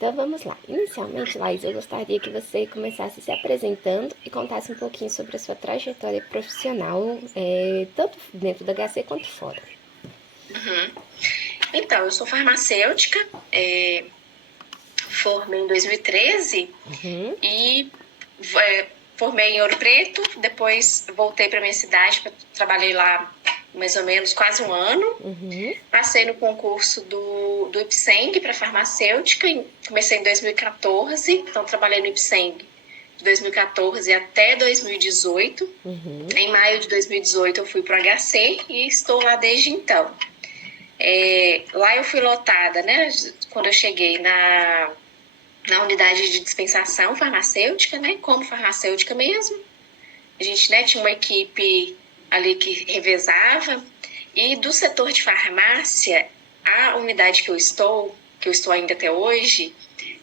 Então vamos lá. Inicialmente, Laís, eu gostaria que você começasse se apresentando e contasse um pouquinho sobre a sua trajetória profissional, tanto dentro da HC quanto fora. Uhum. Então, eu sou farmacêutica, formei em 2013 e formei em Ouro Preto, depois voltei para minha cidade, trabalhei lá mais ou menos quase um ano. Passei no concurso do IPSENG para farmacêutica, comecei em 2014, então trabalhei no IPSENG de 2014 até 2018. Em maio de 2018 eu fui para o HC e estou lá desde então. Lá eu fui lotada, né? Quando eu cheguei na unidade de dispensação farmacêutica, né? Como farmacêutica mesmo. A gente, né, tinha uma equipe ali que revezava. E do setor de farmácia, a unidade que eu estou ainda até hoje,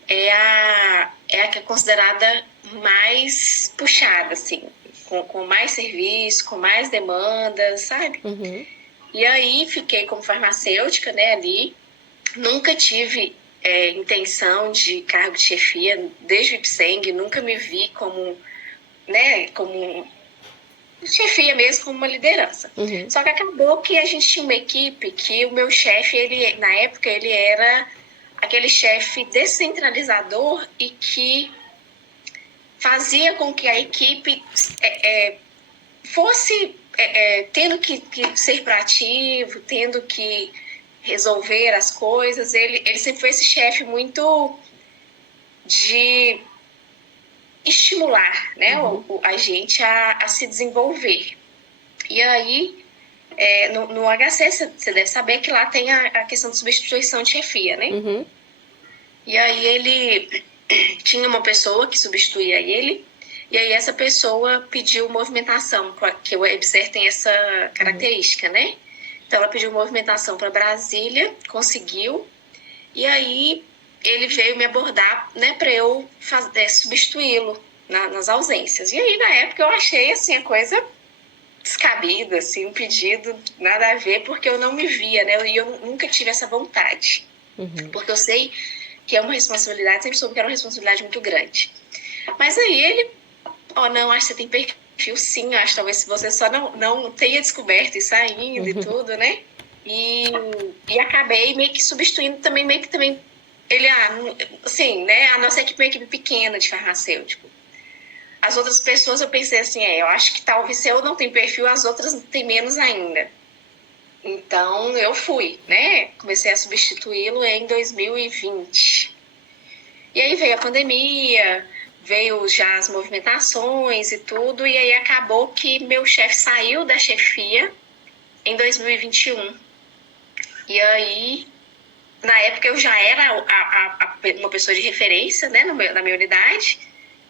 é a que é considerada mais puxada, assim, com mais serviço, com mais demandas, sabe? E aí fiquei como farmacêutica, né, ali. Nunca tive intenção de cargo de chefia desde o IPSENG, nunca me vi como, né, como chefia mesmo, como uma liderança. Só que acabou que a gente tinha uma equipe que o meu chefe, ele, na época, ele era aquele chefe descentralizador e que fazia com que a equipe fosse tendo que ser proativo, tendo que resolver as coisas. Ele sempre foi esse chefe muito de estimular, né, a gente a se desenvolver. E aí, no HC, você deve saber que lá tem a questão de substituição de chefia, né? E aí ele tinha uma pessoa que substituía ele, e aí essa pessoa pediu movimentação, que o WebSer tem essa característica, né? Então ela pediu movimentação para Brasília, conseguiu, e aí ele veio me abordar, né, para eu substituí-lo nas ausências. E aí na época eu achei assim a coisa descabida, assim, um pedido nada a ver, porque eu não me via, né? E eu nunca tive essa vontade. Porque eu sei que é uma responsabilidade, sempre soube que era uma responsabilidade muito grande. Mas aí ele, não, acho que você tem perfil sim, acho que talvez você só não tenha descoberto isso ainda e tudo, né? E acabei meio que substituindo também, meio que também, ele, assim, né? A nossa equipe é uma equipe pequena de farmacêutico. As outras pessoas, eu pensei assim, eu acho que talvez se eu não tenho perfil, as outras têm menos ainda. Então, eu fui, né? Comecei a substituí-lo em 2020. E aí veio a pandemia, veio já as movimentações e tudo, e aí acabou que meu chefe saiu da chefia em 2021. E aí, na época, eu já era uma pessoa de referência, né, na minha unidade,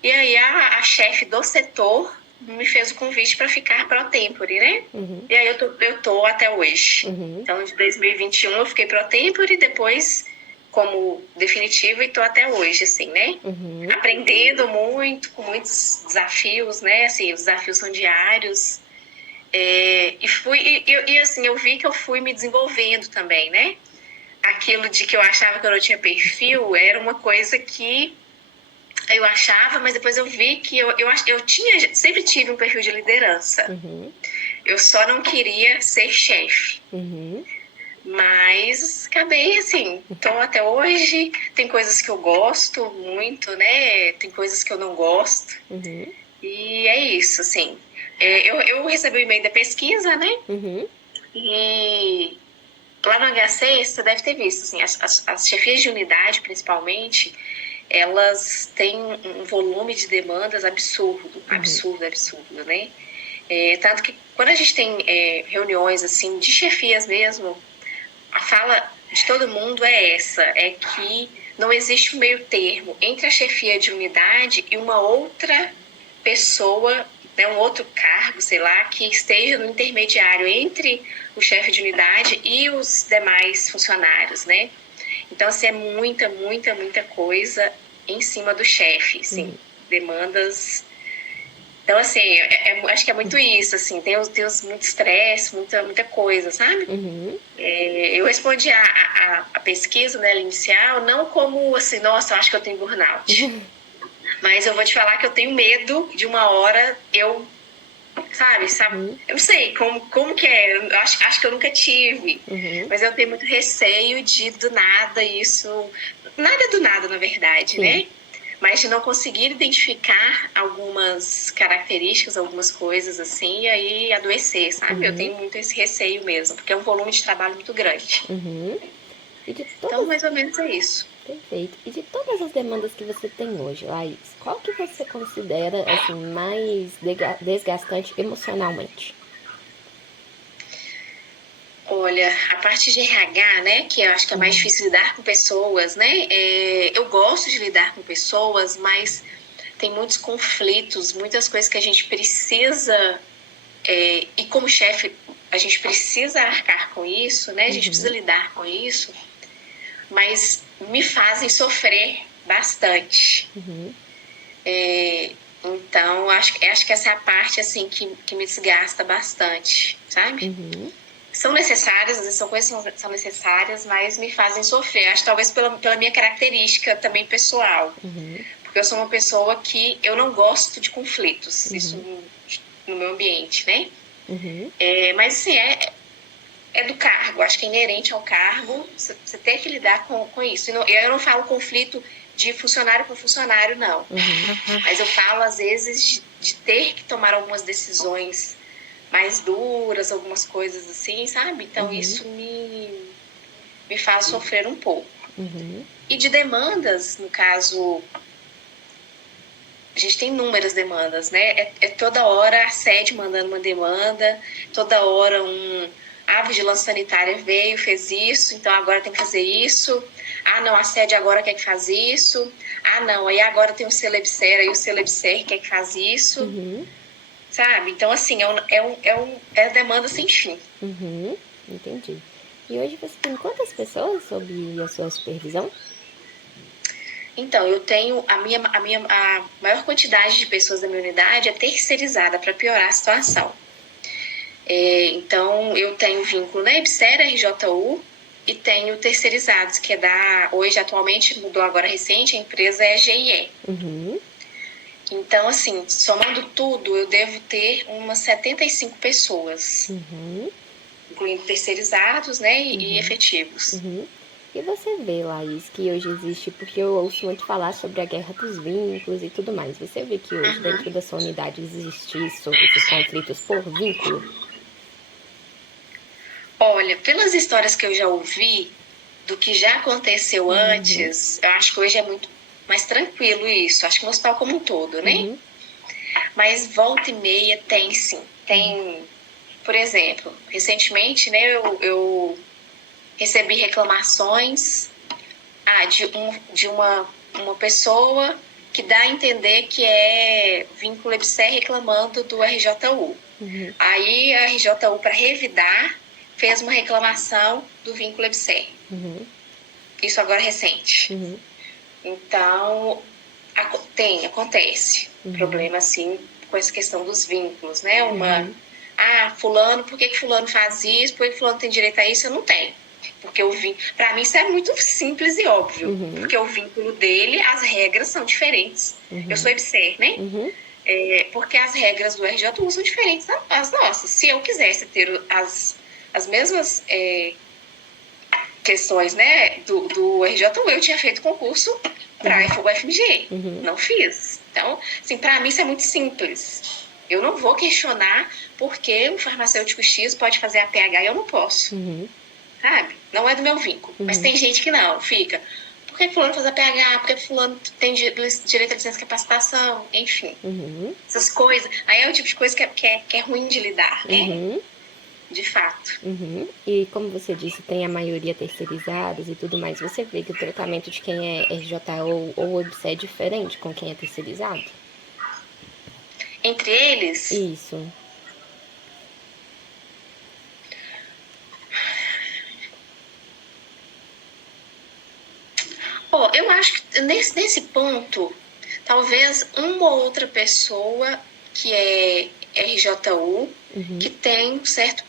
e aí a chefe do setor me fez o convite para ficar pro tempore, né? E aí eu tô até hoje. Então, de 2021 eu fiquei pro tempore, depois como definitivo, e tô até hoje, assim, né? Aprendendo muito, com muitos desafios, né? Assim, os desafios são diários. E assim, eu vi que eu fui me desenvolvendo também, né? Aquilo de que eu achava que eu não tinha perfil era uma coisa que eu achava, mas depois eu vi que eu sempre tive um perfil de liderança. Eu só não queria ser chefe. Mas acabei assim, tô até hoje, tem coisas que eu gosto muito, né? Tem coisas que eu não gosto. E é isso, assim. Eu recebi o e-mail da pesquisa, né? E lá no HC, você deve ter visto, assim, as chefias de unidade, principalmente, elas têm um volume de demandas absurdo, absurdo, né? Tanto que quando a gente tem reuniões, assim, de chefias mesmo, a fala de todo mundo é essa, é que não existe um meio termo entre a chefia de unidade e uma outra pessoa, né, um outro cargo, sei lá, que esteja no intermediário entre o chefe de unidade e os demais funcionários, né? Então, assim, é muita coisa em cima do chefe, assim, demandas. Então, assim, acho que é muito isso, assim, tem muito estresse, muita coisa, sabe? Eu respondi a pesquisa, né, inicial, não como assim, nossa, eu acho que eu tenho burnout. Mas eu vou te falar que eu tenho medo de uma hora eu, sabe? Eu não sei como que é, eu acho que eu nunca tive. Mas eu tenho muito receio de do nada isso. Nada é do nada, na verdade, né? Mas de não conseguir identificar algumas características, algumas coisas assim, e aí adoecer, sabe? Eu tenho muito esse receio mesmo, porque é um volume de trabalho muito grande. Então, mais ou menos é isso. Perfeito. E de todas as demandas que você tem hoje, Laís, qual que você considera, assim, mais desgastante emocionalmente? Olha, a parte de RH, né, que eu acho que é mais difícil lidar com pessoas, né? Eu gosto de lidar com pessoas, mas tem muitos conflitos, muitas coisas que a gente precisa, e como chefe, a gente precisa arcar com isso, né? A gente precisa lidar com isso, mas me fazem sofrer bastante. Então, acho que essa é a parte, assim, que me desgasta bastante, sabe? São necessárias, às vezes são coisas que são necessárias, mas me fazem sofrer. Acho que talvez pela minha característica também pessoal. Porque eu sou uma pessoa que eu não gosto de conflitos, isso no meu ambiente, né? Mas, assim, é do cargo, acho que é inerente ao cargo, você ter que lidar com isso. Eu não falo conflito de funcionário com funcionário, não. Mas eu falo, às vezes, de ter que tomar algumas decisões mais duras, algumas coisas assim, sabe? Então isso me faz sofrer um pouco. E de demandas, no caso, a gente tem inúmeras demandas, né? Toda hora a sede mandando uma demanda, toda hora a vigilância sanitária veio, fez isso, então agora tem que fazer isso. Ah, não, a sede agora quer que faz isso. Ah, não, aí agora tem o Celebser, aí o Celebser quer que faz isso. Sabe? Então, assim, é demanda sem fim. Entendi. E hoje você tem quantas pessoas sob a sua supervisão? Então, eu tenho a maior quantidade de pessoas da minha unidade é terceirizada para piorar a situação. Então, eu tenho vínculo na EBSER, RJU, e tenho terceirizados, que é hoje, atualmente, mudou agora recente, a empresa é a GIE. Então, assim, somando tudo, eu devo ter umas 75 pessoas, incluindo terceirizados, né, e efetivos. E você vê, Laís, que hoje existe, porque eu ouço muito falar sobre a guerra dos vínculos e tudo mais. Você vê que hoje, dentro da sua unidade, existe isso, esses conflitos por vínculo? Olha, pelas histórias que eu já ouvi, do que já aconteceu antes, eu acho que hoje é muito mais tranquilo isso. Acho que no hospital como um todo, né? Mas volta e meia tem sim. Tem, por exemplo, recentemente, né, eu recebi reclamações de uma pessoa que dá a entender que é vínculo EBSER reclamando do RJU. Aí a RJU, para revidar, fez uma reclamação do vínculo EBSER. Isso agora é recente. Então, acontece problema assim com essa questão dos vínculos, né? Fulano, por que fulano faz isso? Por que fulano tem direito a isso? Eu não tenho. Porque para mim isso é muito simples e óbvio. Porque o vínculo dele, as regras são diferentes. Eu sou EBSER, né? Porque as regras do RJU são diferentes das nossas. Se eu quisesse ter as mesmas questões, né, do RJU, eu tinha feito concurso para o FMG. Não fiz. Então, assim, para mim isso é muito simples. Eu não vou questionar porque o farmacêutico X pode fazer a PH e eu não posso. Sabe? Não é do meu vínculo. Mas tem gente que não, fica. Por que fulano faz a PH? Por que fulano tem direito a licença de capacitação? Enfim. Essas coisas. Aí é o tipo de coisa que é ruim de lidar, né? De fato. E como você disse, tem a maioria terceirizadas e tudo mais. Você vê que o tratamento de quem é RJ ou EBSER é diferente com quem é terceirizado? Entre eles? Isso. Eu acho que nesse ponto, talvez uma ou outra pessoa que é RJU, que tem um certo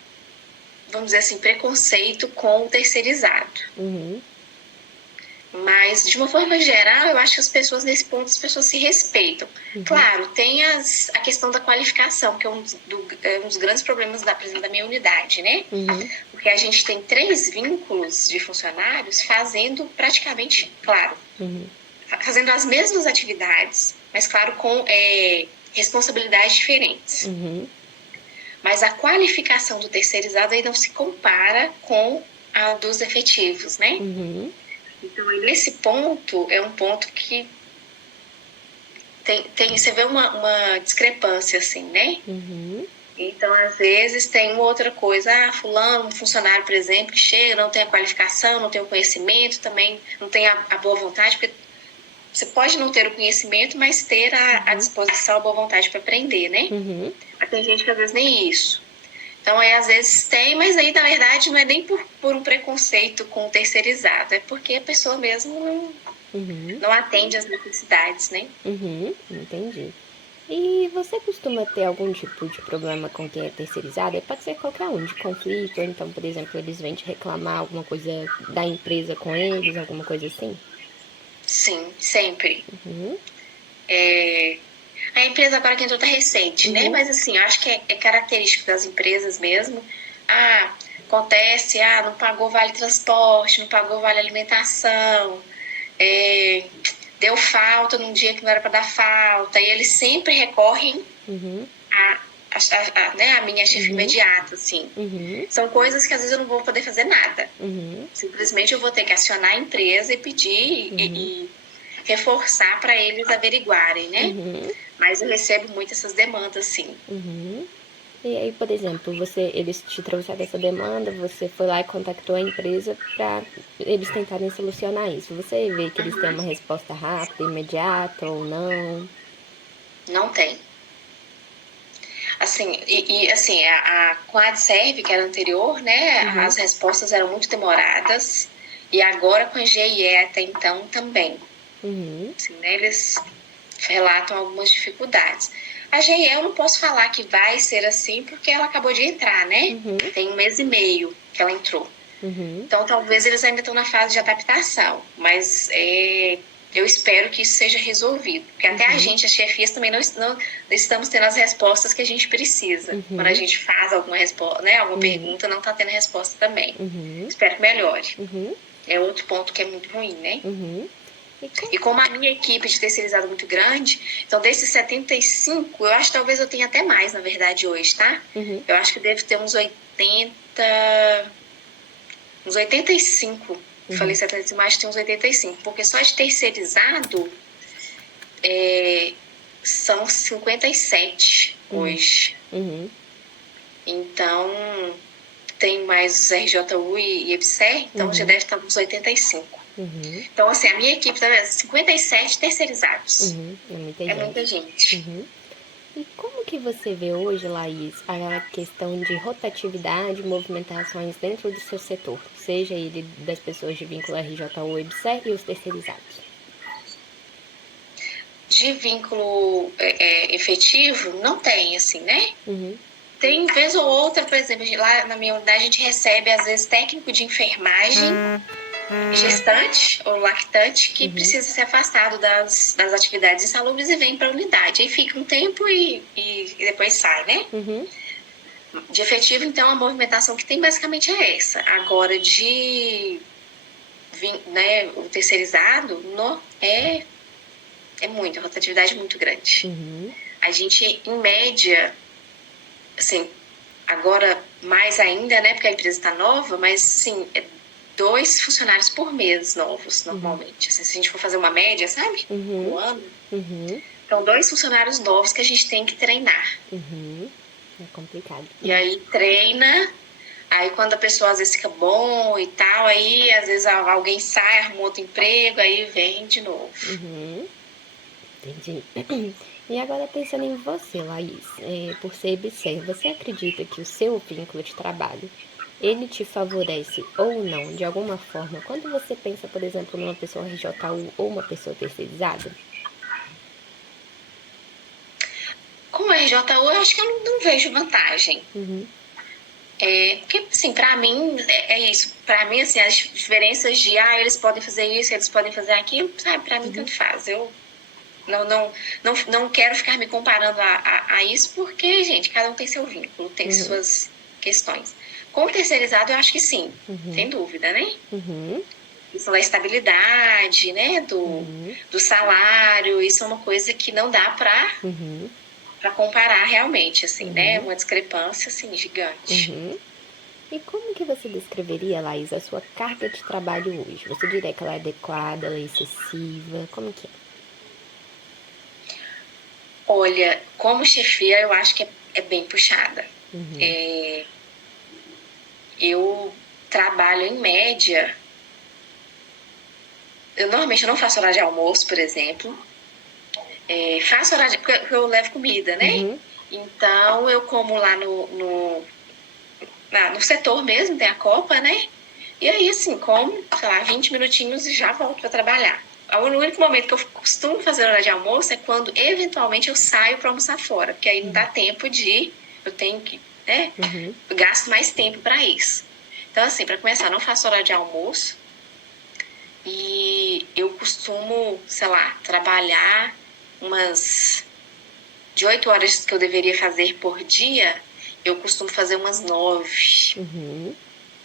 vamos dizer assim, preconceito com o terceirizado. Mas, de uma forma geral, eu acho que as pessoas, nesse ponto, as pessoas se respeitam. Claro, tem a questão da qualificação, que é um dos grandes problemas, por exemplo, da minha unidade, né? Porque a gente tem 3 vínculos de funcionários fazendo praticamente, claro, fazendo as mesmas atividades, mas, claro, com responsabilidades diferentes. Mas a qualificação do terceirizado aí não se compara com a dos efetivos, né? Então, nesse ponto, é um ponto que você vê uma discrepância, assim, né? Então, às vezes, tem uma outra coisa. Fulano, um funcionário, por exemplo, que chega, não tem a qualificação, não tem o conhecimento, também não tem a boa vontade, porque você pode não ter o conhecimento, mas ter a disposição, a boa vontade para aprender, né? Mas tem gente que, às vezes, nem isso. Então, aí, às vezes tem, mas aí, na verdade, não é nem por um preconceito com o terceirizado, é porque a pessoa mesmo não atende às necessidades, né? Entendi. E você costuma ter algum tipo de problema com quem é terceirizado? Pode ser qualquer um, de conflito, ou então, por exemplo, eles vêm te reclamar alguma coisa da empresa com eles, alguma coisa assim? Sim, sempre. A empresa agora que entrou tá recente, né? Mas assim, eu acho que é característico das empresas mesmo. Acontece, não pagou vale transporte, não pagou vale alimentação, deu falta num dia que não era para dar falta, e eles sempre recorrem a minha chefe imediata, assim. São coisas que às vezes eu não vou poder fazer nada. Simplesmente eu vou ter que acionar a empresa e pedir e reforçar para eles averiguarem, né? Mas eu recebo muito essas demandas, sim. E aí, por exemplo, eles te trouxeram essa demanda, você foi lá e contactou a empresa para eles tentarem solucionar isso. Você vê que eles têm uma resposta rápida, imediata ou não? Não tem. Assim, assim, com a AdServe, que era anterior, né, as respostas eram muito demoradas. E agora com a GIE até então também. Assim, né, eles relatam algumas dificuldades. A GIE eu não posso falar que vai ser assim, porque ela acabou de entrar, né? Tem 1 mês e meio que ela entrou. Então, talvez eles ainda estão na fase de adaptação. Mas eu espero que isso seja resolvido. Porque até a gente, as chefias, também não estamos tendo as respostas que a gente precisa. Quando a gente faz alguma resposta, né, alguma pergunta, não está tendo resposta também. Espero que melhore. É outro ponto que é muito ruim, né? E como a minha equipe de terceirizado é muito grande, então desses 75, eu acho que talvez eu tenha até mais, na verdade, hoje, tá? Eu acho que deve ter uns 85. Falei 75, mas tem uns 85. Porque só de terceirizado são 57 hoje. Então, tem mais os RJU e EBSER, então já deve estar uns 85. Então, assim, a minha equipe tá 57 terceirizados. É muita gente. E como que você vê hoje, Laís, a questão de rotatividade e movimentações dentro do seu setor, seja ele das pessoas de vínculo RJU, EBSER e os terceirizados? De vínculo efetivo, não tem, assim, né? Tem vez ou outra, por exemplo, lá na minha unidade a gente recebe, às vezes, técnico de enfermagem, gestante ou lactante, que precisa ser afastado das atividades insalubres e vem para a unidade. Aí fica um tempo e depois sai, né? De efetivo, então, a movimentação que tem basicamente é essa. Agora, o terceirizado é muito, a rotatividade é muito grande. A gente, em média, assim, agora mais ainda, né, porque a empresa está nova, mas, assim, 2 funcionários por mês novos, normalmente. Assim, se a gente for fazer uma média, sabe? No ano. Então, 2 funcionários novos que a gente tem que treinar. É complicado. E aí, treina. Aí, quando a pessoa, às vezes, fica bom e tal, aí, às vezes, alguém sai, arruma outro emprego, aí vem de novo. Entendi. E agora, pensando em você, Laís, por ser EBSER, você acredita que o seu vínculo de trabalho, ele te favorece ou não, de alguma forma, quando você pensa, por exemplo, numa pessoa RJU ou uma pessoa terceirizada? Com o RJU, eu acho que eu não vejo vantagem. Porque, assim, pra mim, é isso. Pra mim, assim, as diferenças de, eles podem fazer isso, eles podem fazer aquilo, sabe? Pra mim, tanto faz. Eu não quero ficar me comparando a isso, porque, gente, cada um tem seu vínculo, tem suas questões. Com o terceirizado, eu acho que sim, sem dúvida, né? Isso da estabilidade, né? Do salário, isso é uma coisa que não dá pra comparar realmente, assim, né? Uma discrepância, assim, gigante. E como que você descreveria, Laís, a sua carga de trabalho hoje? Você diria que ela é adequada, ela é excessiva? Como que é? Olha, como chefia, eu acho que é bem puxada. Eu trabalho em média. Eu normalmente não faço hora de almoço, por exemplo. Faço hora de. Porque eu levo comida, né? Então eu como lá no setor mesmo, tem a copa, né? E aí, assim, como, sei lá, 20 minutinhos e já volto para trabalhar. O único momento que eu costumo fazer hora de almoço é quando, eventualmente, eu saio para almoçar fora. Porque aí não dá tempo de... Eu tenho que... né? Eu gasto mais tempo para isso. Então, assim, para começar, eu não faço hora de almoço. E eu costumo, sei lá, trabalhar umas... De 8 horas que eu deveria fazer por dia, eu costumo fazer umas 9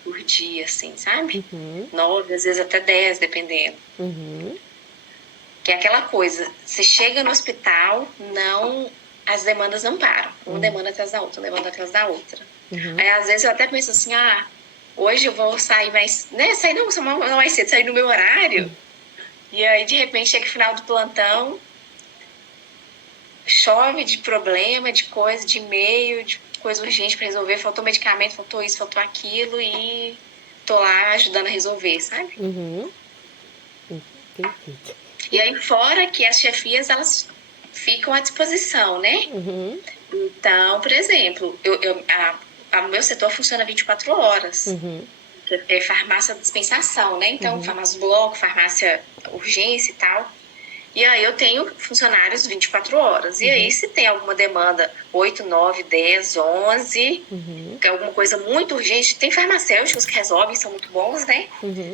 por dia, assim, sabe? 9, às vezes até 10, dependendo. Que é aquela coisa, você chega no hospital, as demandas não param. Uma demanda atrás da outra, uma demanda atrás da outra. Aí, às vezes, eu até penso assim, hoje eu vou sair mais... Né? Sair não mais cedo, sair no meu horário. E aí, de repente, chega o final do plantão, chove de problema, de coisa, de e-mail, de coisa urgente pra resolver. Faltou medicamento, faltou isso, faltou aquilo e tô lá ajudando a resolver, sabe? Perfeito. E aí, fora que as chefias, elas ficam à disposição, né? Então, por exemplo, o meu setor funciona 24 horas. É farmácia dispensação, né? Então, farmácia bloco, farmácia urgência e tal. E aí eu tenho funcionários 24 horas. E aí, se tem alguma demanda 8, 9, 10, 11, que é alguma coisa muito urgente, tem farmacêuticos que resolvem, são muito bons, né?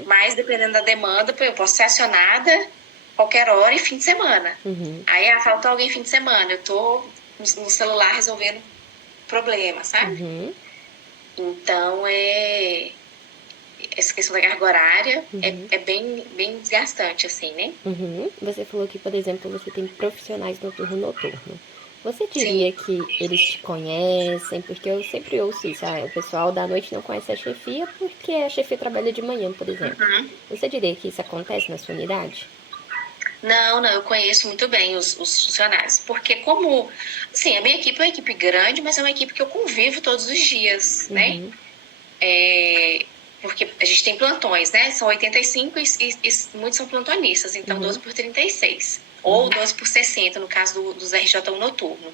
Mas dependendo da demanda, eu posso ser acionada qualquer hora e fim de semana. Aí, falta alguém fim de semana, eu tô no celular resolvendo problema, sabe? Então, essa questão da carga horária é bem desgastante, assim, né? Você falou que, por exemplo, você tem profissionais no turno noturno. Você diria Sim. que eles te conhecem? Porque eu sempre ouço isso. O pessoal da noite não conhece a chefia porque a chefia trabalha de manhã, por exemplo. Você diria que isso acontece na sua unidade? Não, eu conheço muito bem os funcionários. Porque como... Assim, a minha equipe é uma equipe grande, mas é uma equipe que eu convivo todos os dias, né? Porque a gente tem plantões, né? São 85 e muitos são plantonistas, então 12 por 36. Ou 12 por 60, no caso dos RJ1 noturno.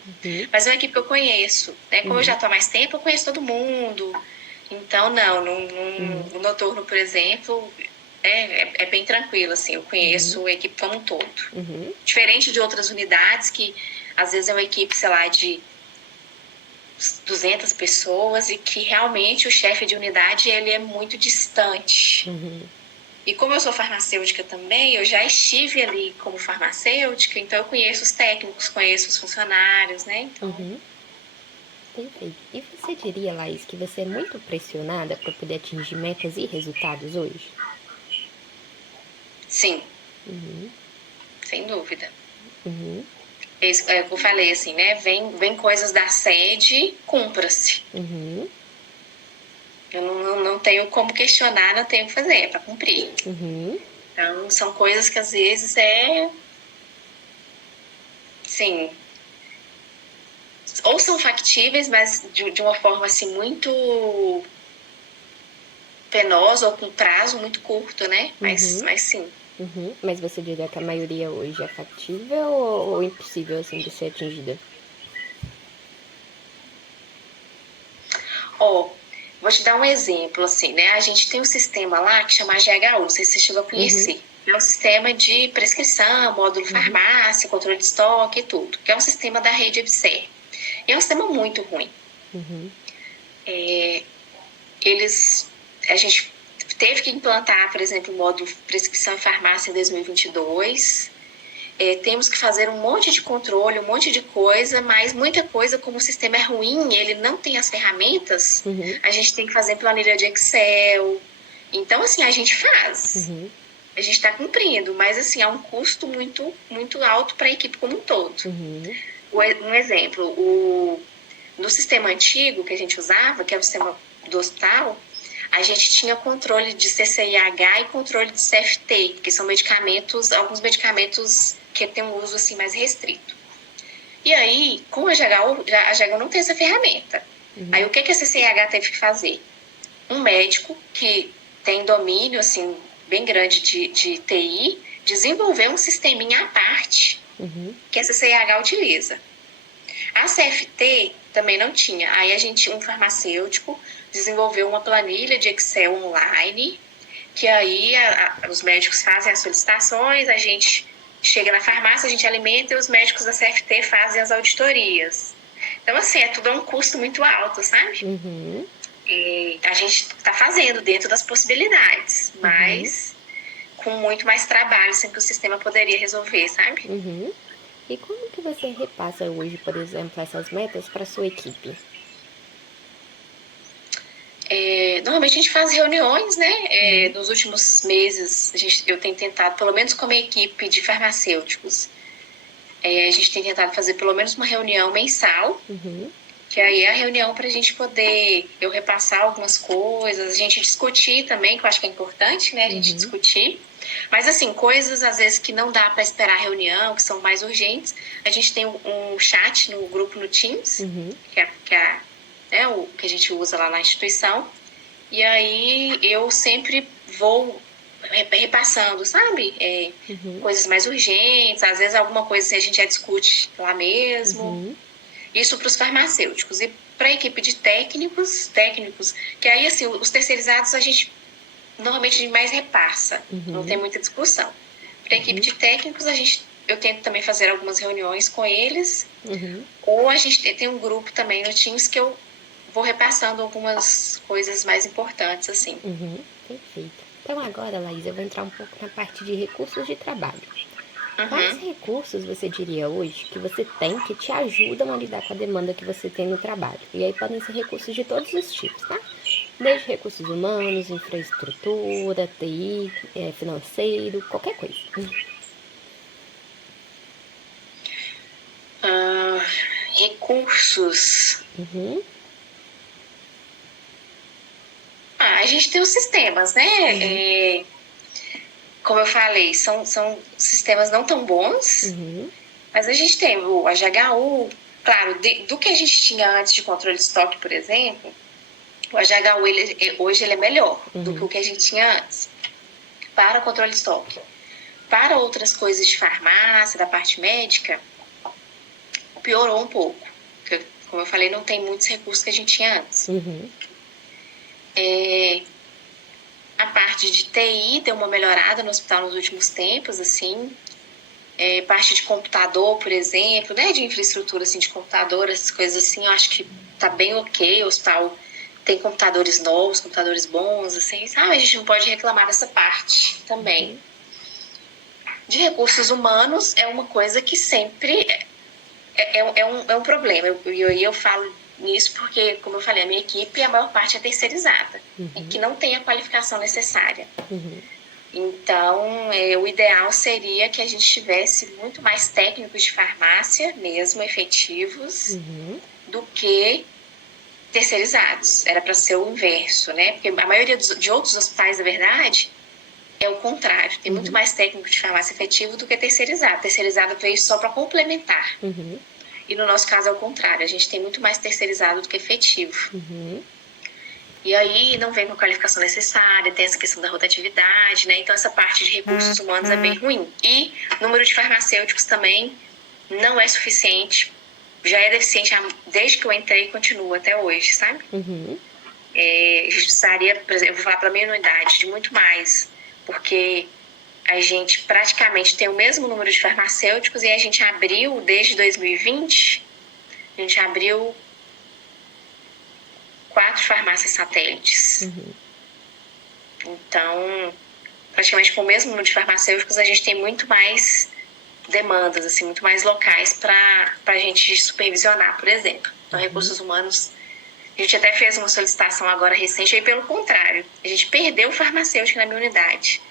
Mas é uma equipe que eu conheço, né? Como eu já estou há mais tempo, eu conheço todo mundo. Então, no noturno, por exemplo, é bem tranquilo, assim. Eu conheço a equipe como um todo. Diferente de outras unidades que, às vezes, é uma equipe, sei lá, de 200 pessoas e que realmente o chefe de unidade ele é muito distante. E como eu sou farmacêutica também, eu já estive ali como farmacêutica, então eu conheço os técnicos, conheço os funcionários, né? Então... Perfeito. E você diria, Laís, que você é muito pressionada para poder atingir metas e resultados hoje? Sim. Sem dúvida. É isso que eu falei, assim, né? Vem coisas da sede, cumpra-se. Eu não tenho como questionar, não tenho o que fazer, é para cumprir. Então, são coisas que às vezes sim, ou são factíveis, mas de uma forma assim muito penosa ou com prazo muito curto, né? Mas sim. Mas você diria que a maioria hoje é factível ou impossível assim de ser atingida? Vou te dar um exemplo, assim, né? A gente tem um sistema lá que chama GHU, não sei se você chegou a conhecer. É um sistema de prescrição, módulo farmácia, controle de estoque e tudo. Que é um sistema da rede EBSER. E é um sistema muito ruim. a gente teve que implantar, por exemplo, o módulo prescrição e farmácia em 2022. Temos que fazer um monte de controle, um monte de coisa, mas muita coisa, como o sistema é ruim, ele não tem as ferramentas, a gente tem que fazer planilha de Excel. Então, assim, a gente faz. A gente está cumprindo, mas, assim, é um custo muito, muito alto para a equipe como um todo. Um exemplo, no sistema antigo que a gente usava, que é o sistema do hospital, a gente tinha controle de CCIH e controle de CFT, que são medicamentos, alguns medicamentos que têm um uso assim mais restrito. E aí, com a GHU não tem essa ferramenta. Aí o que a CCIH teve que fazer? Um médico que tem domínio assim bem grande de TI, desenvolveu um sisteminha à parte que a CCIH utiliza. A CFT também não tinha. Aí um farmacêutico desenvolveu uma planilha de Excel online, que aí os médicos fazem as solicitações, a gente chega na farmácia, a gente alimenta e os médicos da CFT fazem as auditorias. Então, assim, é tudo a um custo muito alto, sabe? E a gente está fazendo dentro das possibilidades, mas com muito mais trabalho, assim, que o sistema poderia resolver, sabe? E como que você repassa hoje, por exemplo, essas metas para sua equipe? Normalmente a gente faz reuniões, né? Nos últimos meses, eu tenho tentado, pelo menos com a minha equipe de farmacêuticos, a gente tem tentado fazer pelo menos uma reunião mensal, que aí é a reunião para a gente poder eu repassar algumas coisas, a gente discutir também, que eu acho que é importante, né? A gente discutir. Mas, assim, coisas às vezes que não dá para esperar a reunião, que são mais urgentes, a gente tem um chat no grupo no Teams, que o que a gente usa lá na instituição. E aí eu sempre vou repassando, sabe? Coisas mais urgentes, às vezes alguma coisa assim, a gente já discute lá mesmo. Isso para os farmacêuticos. E para a equipe de técnicos, que aí, assim, os terceirizados a gente normalmente mais repassa, não tem muita discussão. Para a equipe de técnicos, eu tento também fazer algumas reuniões com eles, ou a gente tem um grupo também no Teams que eu vou repassando algumas coisas mais importantes, assim. Perfeito. Então agora, Laís, eu vou entrar um pouco na parte de recursos de trabalho. Quais recursos você diria hoje que você tem que te ajudam a lidar com a demanda que você tem no trabalho? E aí podem ser recursos de todos os tipos, tá? Desde recursos humanos, infraestrutura, TI, financeiro, qualquer coisa. Recursos. A gente tem os sistemas, né? Como eu falei, são sistemas não tão bons, mas a gente tem o HGU, claro, do que a gente tinha antes de controle de estoque, por exemplo, o HGU hoje ele é melhor do que o que a gente tinha antes para o controle de estoque. Para outras coisas de farmácia, da parte médica, piorou um pouco. Porque, como eu falei, não tem muitos recursos que a gente tinha antes. A parte de TI deu uma melhorada no hospital nos últimos tempos, assim. Parte de computador, por exemplo, né? De infraestrutura, assim, de computador, essas coisas assim, eu acho que tá bem ok. O hospital tem computadores novos, computadores bons, assim, sabe? A gente não pode reclamar dessa parte também. De recursos humanos é uma coisa que sempre é um problema. Eu falo nisso porque, como eu falei, a minha equipe, a maior parte é terceirizada e que não tem a qualificação necessária. Então, o ideal seria que a gente tivesse muito mais técnicos de farmácia, mesmo efetivos, do que terceirizados. Era para ser o inverso, né? Porque a maioria de outros hospitais, na verdade, é o contrário. Tem muito mais técnico de farmácia efetivo do que terceirizado. Terceirizado veio só para complementar. E no nosso caso é o contrário. A gente tem muito mais terceirizado do que efetivo. E aí não vem com a qualificação necessária, tem essa questão da rotatividade, né? Então essa parte de recursos humanos é bem ruim. E o número de farmacêuticos também não é suficiente. Já é deficiente desde que eu entrei e continua até hoje, sabe? A gente precisaria, por exemplo, eu vou falar para a minha unidade, de muito mais. Porque a gente praticamente tem o mesmo número de farmacêuticos e a gente abriu, desde 2020, a gente abriu 4 farmácias satélites. Então, praticamente com o mesmo número de farmacêuticos, a gente tem muito mais demandas, assim, muito mais locais para a gente supervisionar, por exemplo. Então, recursos humanos, a gente até fez uma solicitação agora recente, aí pelo contrário, a gente perdeu farmacêutico na minha unidade,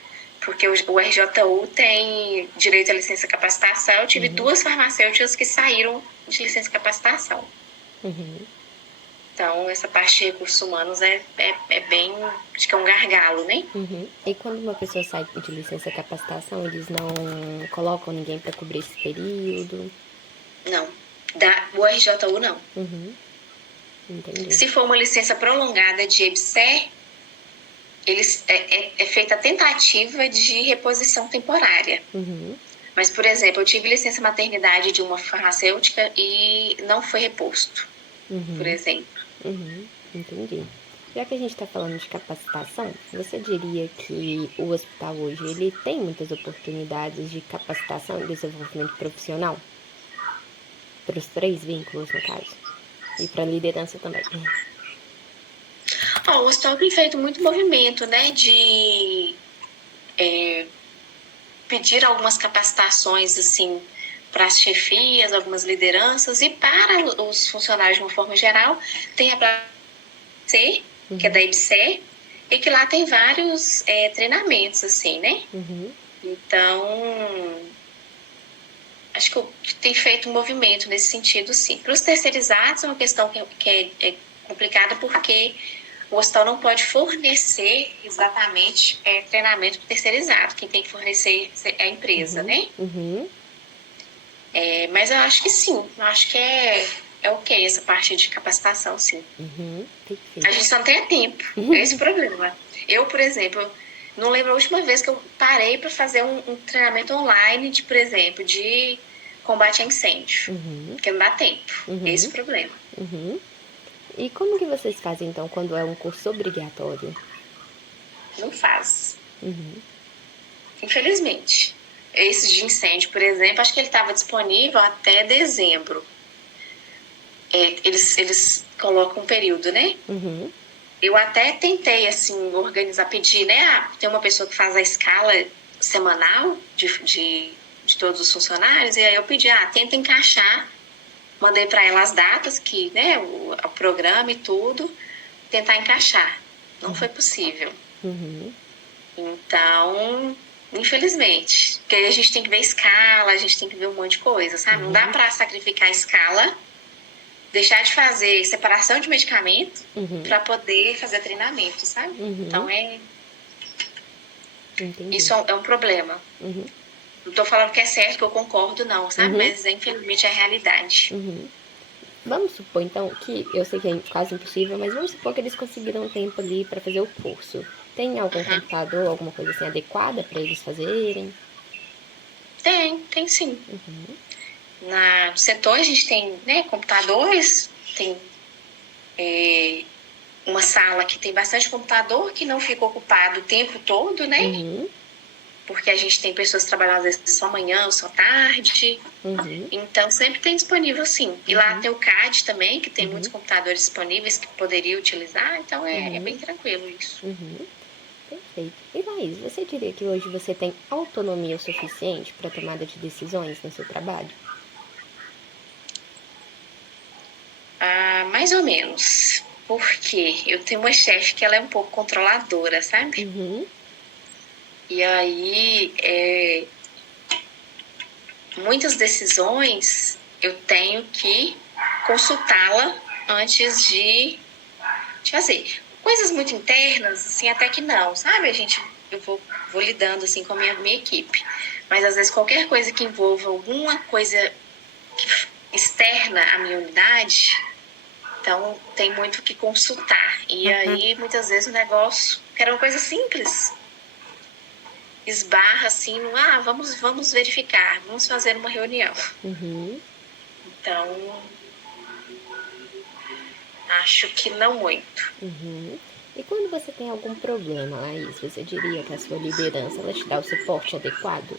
porque o RJU tem direito à licença capacitação, eu tive 2 farmacêuticas que saíram de licença capacitação. Então, essa parte de recursos humanos é bem, acho que é um gargalo, né? E quando uma pessoa sai de licença capacitação, eles não colocam ninguém para cobrir esse período? Não. O RJU, não. Entendi. Se for uma licença prolongada de EBSER, é feita a tentativa de reposição temporária. Mas, por exemplo, eu tive licença maternidade de uma farmacêutica e não foi reposto, por exemplo. Entendi. Já que a gente está falando de capacitação, você diria que o hospital hoje ele tem muitas oportunidades de capacitação e desenvolvimento profissional? Para os 3 vínculos, no caso. E para a liderança também. O hospital tem feito muito movimento, né, de pedir algumas capacitações, assim, para as chefias, algumas lideranças e para os funcionários de uma forma geral. Tem a C, que é da IBSE, e que lá tem vários treinamentos, assim, né? Então, acho que tem feito um movimento nesse sentido, sim. Para os terceirizados é uma questão que é complicada, porque o hospital não pode fornecer exatamente treinamento para terceirizado. Quem tem que fornecer é a empresa, né? Mas eu acho que sim. Eu acho que é ok essa parte de capacitação, sim. A gente só não tem tempo. É esse o problema. Eu, por exemplo, não lembro a última vez que eu parei para fazer um treinamento online, de, por exemplo, de combate a incêndio. Porque não dá tempo. Esse é o problema. E como que vocês fazem, então, quando é um curso obrigatório? Não faz. Infelizmente. Esse de incêndio, por exemplo, acho que ele estava disponível até dezembro. Eles colocam um período, né? Eu até tentei, assim, organizar, pedir, né? Tem uma pessoa que faz a escala semanal de todos os funcionários, e aí eu pedi, tenta encaixar. Mandei para ela as datas, que, né, o programa e tudo, tentar encaixar. Não foi possível. Então, infelizmente, porque aí a gente tem que ver escala, a gente tem que ver um monte de coisa, sabe? Não dá para sacrificar a escala, deixar de fazer separação de medicamento para poder fazer treinamento, sabe? Então, isso é um problema. Não tô falando que é certo, que eu concordo, não, sabe? Mas, infelizmente, é a realidade. Vamos supor, então, que eu sei que é quase impossível, mas vamos supor que eles conseguiram um tempo ali para fazer o curso. Tem algum computador, alguma coisa assim adequada para eles fazerem? Tem sim. No setor a gente tem, né, computadores, tem uma sala que tem bastante computador, que não fica ocupado o tempo todo, né? Porque a gente tem pessoas trabalhando às vezes só manhã ou só tarde. Então sempre tem disponível, sim. E lá tem o CAD também, que tem muitos computadores disponíveis que poderia utilizar, então é bem tranquilo isso. Perfeito. E Laís, você diria que hoje você tem autonomia suficiente para tomada de decisões no seu trabalho? Mais ou menos. Porque eu tenho uma chefe que ela é um pouco controladora, sabe? E aí, muitas decisões eu tenho que consultá-la antes de fazer. Coisas muito internas, assim, até que não, sabe? Eu vou lidando, assim, com a minha equipe. Mas, às vezes, qualquer coisa que envolva alguma coisa externa à minha unidade, então tem muito que consultar. E aí, muitas vezes, o negócio, que era uma coisa simples, esbarra assim no, vamos verificar, vamos fazer uma reunião. Então, acho que não muito. E quando você tem algum problema, Laís, você diria que a sua liderança ela te dá o suporte adequado?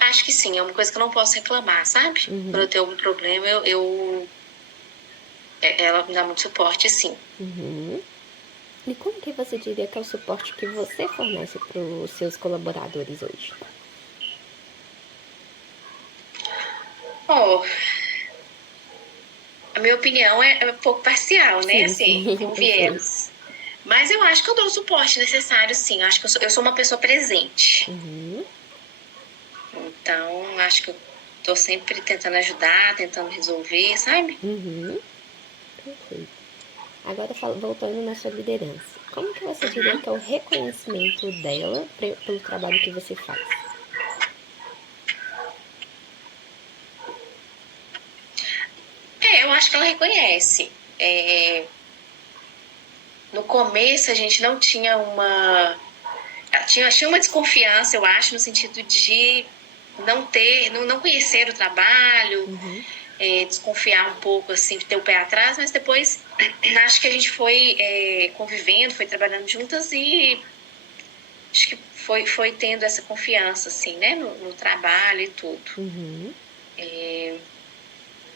Acho que sim, é uma coisa que eu não posso reclamar, sabe? Quando eu tenho algum problema, eu ela me dá muito suporte, sim. Uhum. E como que você diria que é o suporte que você fornece para os seus colaboradores hoje? Oh, a minha opinião é um pouco parcial, né? Sim, Assim, sim, com eu sei. viés. Mas eu acho que eu dou o suporte necessário, sim. Eu acho que eu sou uma pessoa presente. Uhum. Então, acho que eu tô sempre tentando ajudar, tentando resolver, sabe? Uhum. Perfeito. Agora, voltando na sua liderança, como que você diria Uhum. que é o reconhecimento dela pelo trabalho que você faz? Eu acho que ela reconhece. No começo, a gente não tinha uma... Tinha uma desconfiança, eu acho, no sentido de não conhecer o trabalho, Uhum. Desconfiar um pouco, assim, ter o pé atrás, mas depois acho que a gente foi convivendo, foi trabalhando juntas e acho que foi tendo essa confiança, assim, né, no trabalho e tudo. Uhum.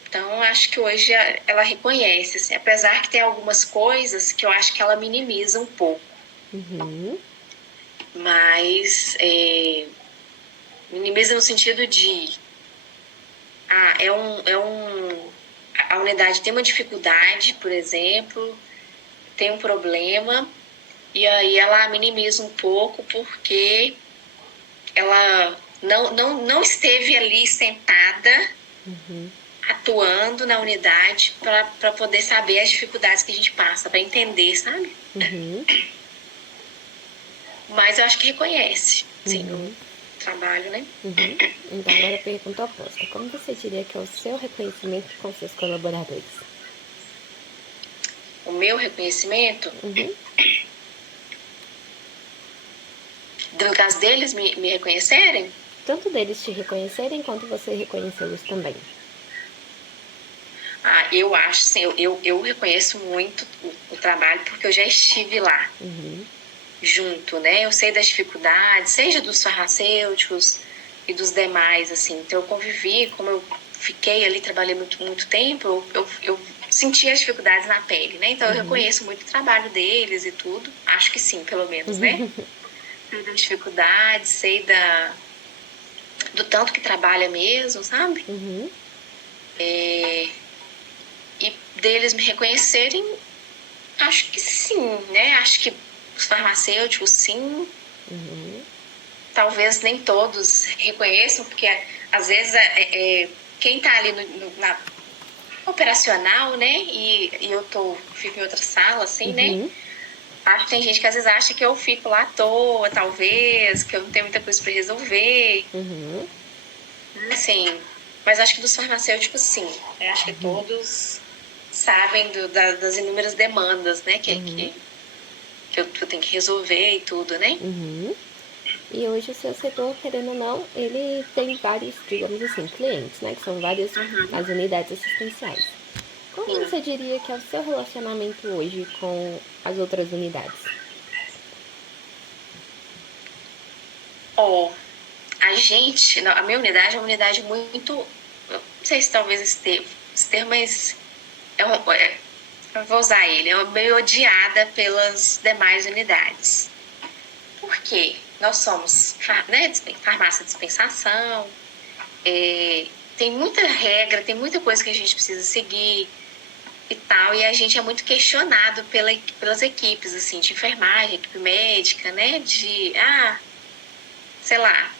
Então, acho que hoje ela reconhece, assim, apesar que tem algumas coisas que eu acho que ela minimiza um pouco, Uhum. mas minimiza no sentido de a unidade tem uma dificuldade, por exemplo, tem um problema, e aí ela minimiza um pouco porque ela não esteve ali sentada, Uhum. atuando na unidade para poder saber as dificuldades que a gente passa, para entender, sabe? Uhum. Mas eu acho que reconhece, sim, no Uhum. trabalho, né? Uhum. Então, agora a pergunta oposta. Como você diria que é o seu reconhecimento com seus colaboradores? O meu reconhecimento, Uhum. no caso deles me reconhecerem, Tanto deles te reconhecerem quanto você reconhecê-los também. eu acho, sim, eu reconheço muito o trabalho porque eu já estive lá, Uhum. junto, né? Eu sei das dificuldades, seja dos farmacêuticos e dos demais, assim. Então, eu convivi, como eu fiquei ali, trabalhei muito tempo, eu senti as dificuldades na pele, né? Então, eu Uhum. reconheço muito o trabalho deles e tudo. Acho que sim, pelo menos, né? Uhum. Sei das dificuldades, sei do tanto que trabalha mesmo, sabe? Uhum. E deles me reconhecerem, acho que sim, né? Acho que os farmacêuticos, sim. Uhum. Talvez nem todos reconheçam, porque às vezes quem está ali na operacional, né? E eu fico em outra sala, assim, né? Uhum. Acho que tem gente que às vezes acha que eu fico lá à toa, talvez, que eu não tenho muita coisa para resolver, Uhum. assim. Mas acho que dos farmacêuticos, sim. Eu acho que Uhum. todos sabem das inúmeras demandas, né? Uhum. Que eu tenho que resolver e tudo, né? Uhum. E hoje o seu setor, querendo ou não, ele tem vários, digamos assim, clientes, né? Que são várias Uhum. as unidades assistenciais. Como Sim. você diria que é o seu relacionamento hoje com as outras unidades? Ó, a minha unidade é uma unidade muito, não sei se talvez esse termo, mas eu vou usar ele, é meio odiada pelas demais unidades. Por quê? Nós somos, né, farmácia de dispensação, tem muita regra, tem muita coisa que a gente precisa seguir e tal, e a gente é muito questionado pelas equipes, assim, de enfermagem, equipe médica, né, sei lá,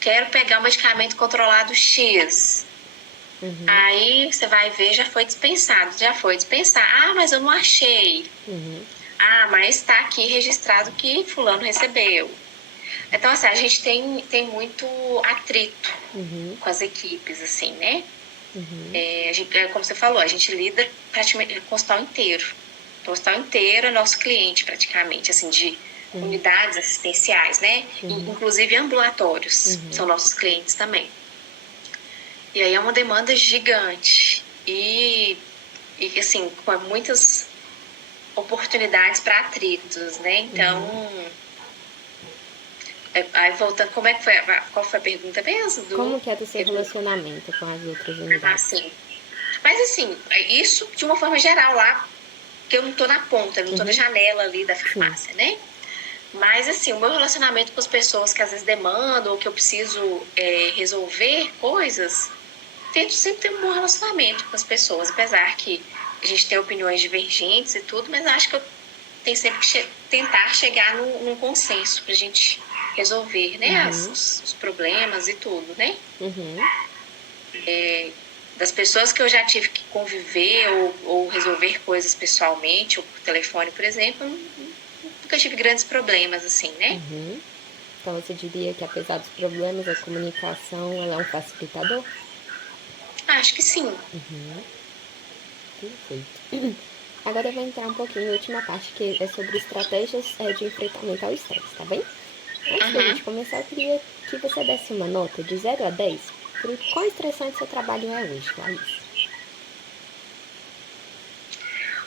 quero pegar um medicamento controlado X. Uhum. Aí você vai ver, já foi dispensado, já foi dispensar. Ah, mas eu não achei. Uhum. Ah, mas está aqui registrado que fulano recebeu. Então, assim, a gente tem muito atrito Uhum. com as equipes, assim, né? Uhum. Como você falou, a gente lida praticamente com o hospital inteiro. O hospital inteiro é nosso cliente, praticamente, assim, de Uhum. unidades assistenciais, né? Uhum. Inclusive ambulatórios Uhum. são nossos clientes também. E aí é uma demanda gigante. E assim, com muitas oportunidades para atritos, né? Então, Uhum. aí voltando, como é que foi? Qual foi a pergunta mesmo? Como que é do seu Reconhecimento? relacionamento com as outras Ah, unidades? sim. Mas assim, isso de uma forma geral lá, que eu não tô na ponta, eu não tô na janela ali da farmácia, né? Mas assim, o meu relacionamento com as pessoas que às vezes demandam ou que eu preciso resolver coisas, tento sempre ter um bom relacionamento com as pessoas, apesar que a gente tem opiniões divergentes e tudo, mas acho que eu tenho sempre que tentar chegar num consenso pra gente resolver, né, os problemas e tudo, né? Das pessoas que eu já tive que conviver ou resolver coisas pessoalmente, ou por telefone, por exemplo, nunca tive grandes problemas, assim, né? Então você diria que apesar dos problemas, a comunicação ela é um facilitador? Acho que sim. Perfeito. Agora eu vou entrar um pouquinho na última parte, que é sobre estratégias de enfrentamento ao estresse, tá bem? Antes da gente começar, eu queria que você desse uma nota de 0 a 10 por quão estressante seu trabalho é hoje, Laís.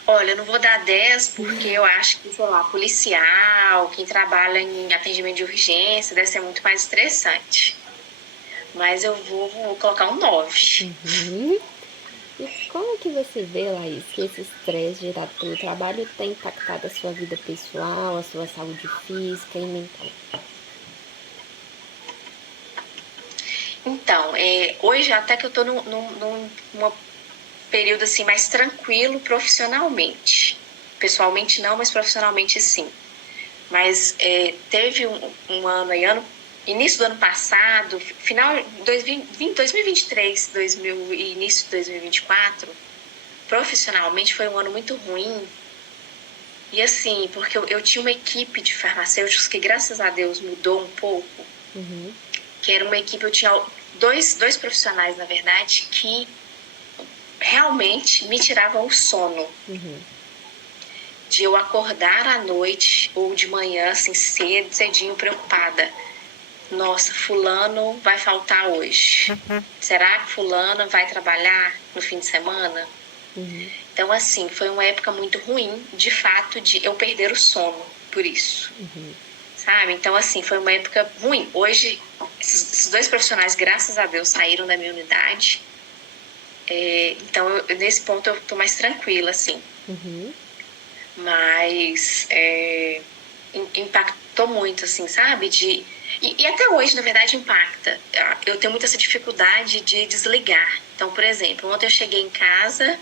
Olha, eu não vou dar 10 porque eu acho que, sei lá, policial, quem trabalha em atendimento de urgência, deve ser muito mais estressante. Mas eu vou colocar um 9. E como que você vê, Laís, que esse estresse gerado pelo trabalho tem impactado a sua vida pessoal, a sua saúde física e mental? Então, hoje até que eu tô num período assim mais tranquilo profissionalmente. Pessoalmente não, mas profissionalmente sim. Mas teve um ano aí, início do ano passado, final de 2023, início de 2024, profissionalmente foi um ano muito ruim. E assim, porque eu tinha uma equipe de farmacêuticos que, graças a Deus, mudou um pouco. Que era uma equipe, eu tinha dois profissionais, na verdade, que realmente me tiravam o sono. De eu acordar à noite ou de manhã, assim, cedinho, preocupada. Nossa, fulano vai faltar hoje. Será que fulano vai trabalhar no fim de semana? Então, assim, foi uma época muito ruim, de fato, de eu perder o sono por isso. Sabe? Então, assim, foi uma época ruim. Hoje, esses dois profissionais, graças a Deus, saíram da minha unidade. Então, nesse ponto, eu tô mais tranquila, assim. Mas impactou muito, assim, sabe? E até hoje, na verdade, impacta. Eu tenho muita essa dificuldade de desligar. Então, por exemplo, ontem eu cheguei em casa,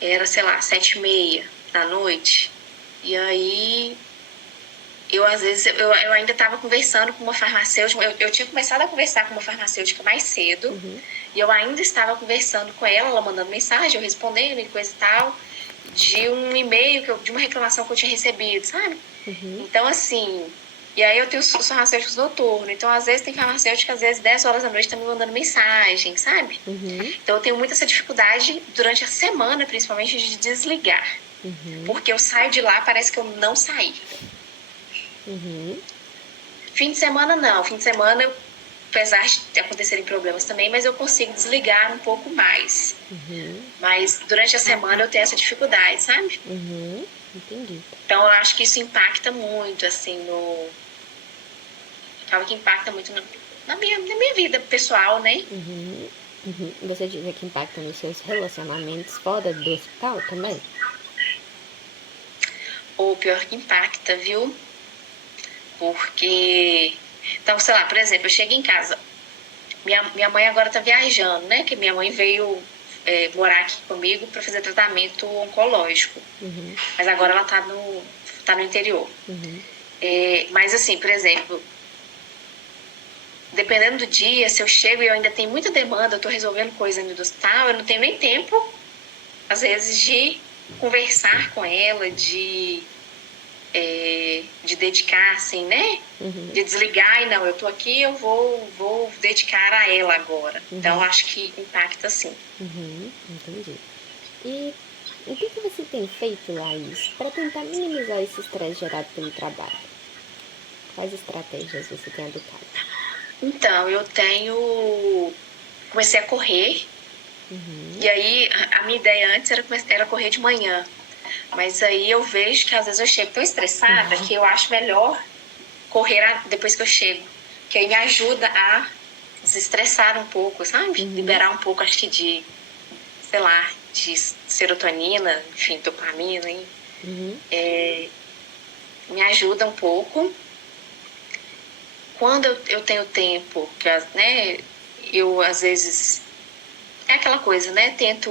era, sei lá, 7h30 da noite. E aí, às vezes, eu ainda estava conversando com uma farmacêutica. Eu tinha começado a conversar com uma farmacêutica mais cedo. E eu ainda estava conversando com ela mandando mensagem, eu respondendo e coisa e tal, de um e-mail, de uma reclamação que eu tinha recebido, sabe? Então, assim, e aí eu tenho os farmacêuticos noturnos. Então, às vezes tem farmacêutica, às vezes 10 horas da noite tá me mandando mensagem, sabe? Então, eu tenho muito essa dificuldade durante a semana, principalmente, de desligar. Porque eu saio de lá, parece que eu não saí. Fim de semana, não. Fim de semana, apesar de acontecerem problemas também, mas eu consigo desligar um pouco mais. Mas durante a semana eu tenho essa dificuldade, sabe? Entendi. Então, eu acho que isso impacta muito, assim, acaba que impacta muito na minha vida pessoal, né? Você diria que impacta nos seus relacionamentos fora do hospital também? Ou pior que impacta, viu? Porque... Então, sei lá, por exemplo, eu chego em casa. Minha mãe agora tá viajando, né? Que minha mãe veio morar aqui comigo para fazer tratamento oncológico. Mas agora ela tá no interior. Mas assim, por exemplo, dependendo do dia, se eu chego e eu ainda tenho muita demanda, eu tô resolvendo coisa ainda do hospital, eu não tenho nem tempo, às vezes, de conversar com ela, de dedicar, assim, né? De desligar e não, eu tô aqui, eu vou dedicar a ela agora. Então, acho que impacta, sim. Entendi. E o que você tem feito, Laís, para tentar minimizar esse estresse gerado pelo trabalho? Quais estratégias você tem adotado? Então, eu comecei a correr. E aí, a minha ideia antes era correr de manhã. Mas aí eu vejo que às vezes eu chego tão estressada que eu acho melhor correr depois que eu chego. Que aí me ajuda a desestressar um pouco, sabe? Liberar um pouco, acho que de sei lá, de serotonina, enfim, dopamina, hein? Me ajuda um pouco. Quando eu tenho tempo, né, eu às vezes é aquela coisa, né? Tento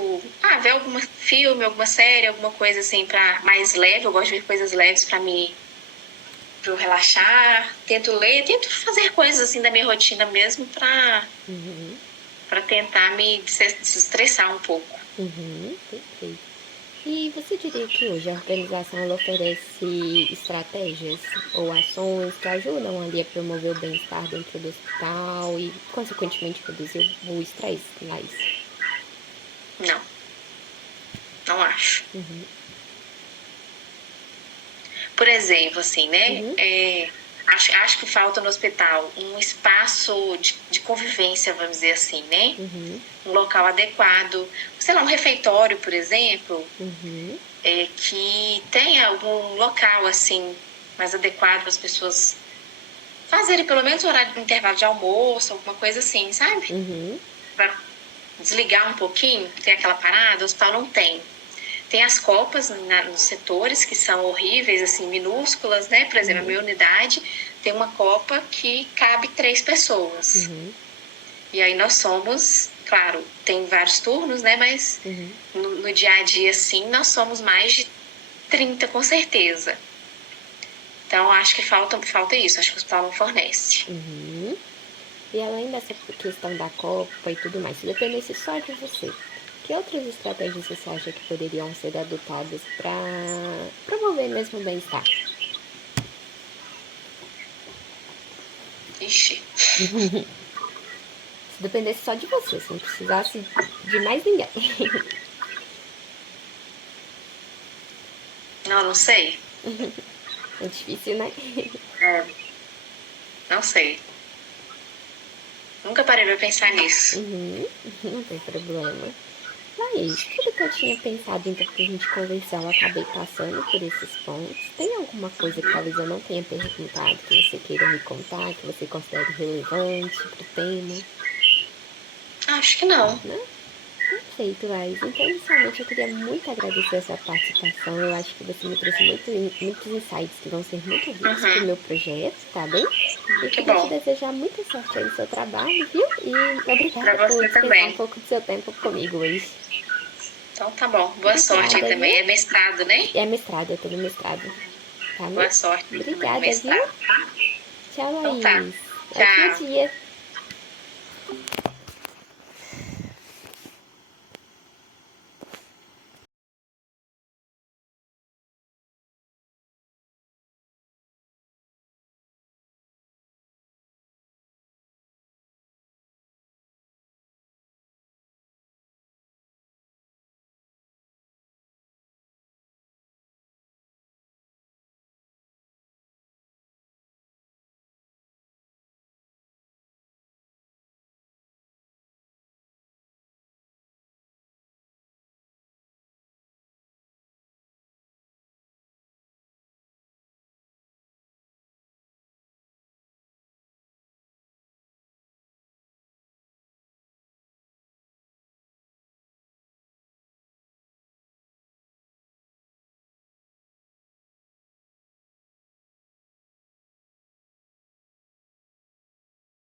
ver algum filme, alguma série, alguma coisa assim para mais leve. Eu gosto de ver coisas leves para eu relaxar. Tento ler, tento fazer coisas assim da minha rotina mesmo para tentar me desestressar um pouco. Perfeito. E você diria que hoje a organização ela oferece estratégias ou ações que ajudam ali a promover o bem-estar dentro do hospital e, consequentemente, reduzir o estresse lá? Não, não acho. Por exemplo, assim, né? Acho que falta no hospital um espaço de convivência, vamos dizer assim, né? Um local adequado. Sei lá, um refeitório, por exemplo, que tenha algum local, assim, mais adequado para as pessoas fazerem pelo menos o horário de intervalo de almoço, alguma coisa assim, sabe? Para desligar um pouquinho, tem aquela parada, o hospital não tem. Tem as copas nos setores que são horríveis, assim, minúsculas, né? Por exemplo, a minha unidade tem uma copa que cabe 3 pessoas. E aí nós somos, claro, tem vários turnos, né? Mas no dia a dia, assim, nós somos mais de 30 com certeza. Então, acho que falta isso. Acho que o hospital não fornece. E além dessa questão da copa e tudo mais, se dependesse só de você, que outras estratégias você acha que poderiam ser adotadas para promover mesmo o bem-estar? Ixi. Se dependesse só de você, se não precisasse de mais ninguém. Não sei. É difícil, né? Não sei. Nunca parei pra pensar nisso. Não tem problema. Mas tudo que eu tinha pensado então pra gente conversar, eu acabei passando por esses pontos. Tem alguma coisa que talvez eu não tenha perguntado que você queira me contar, que você considere relevante pro tema? Acho que não. Né? Perfeito, Laís. Então, inicialmente, eu queria muito agradecer a sua participação. Eu acho que você me trouxe muitos insights que vão ser muito úteis pro meu projeto, tá bem? E Que queria te bom. desejar muita sorte aí no seu trabalho, viu? E obrigada Pra por você dispensar também. um pouco do seu tempo comigo hoje. Então tá bom. Boa sorte aí Obrigada, também. viu? É mestrado, né? É mestrado, eu tô no mestrado. Tá bem? Boa sorte aí também no Obrigada, viu? mestrado, tá? Tchau, Então tá. Laís. Ótimo Tchau. dia.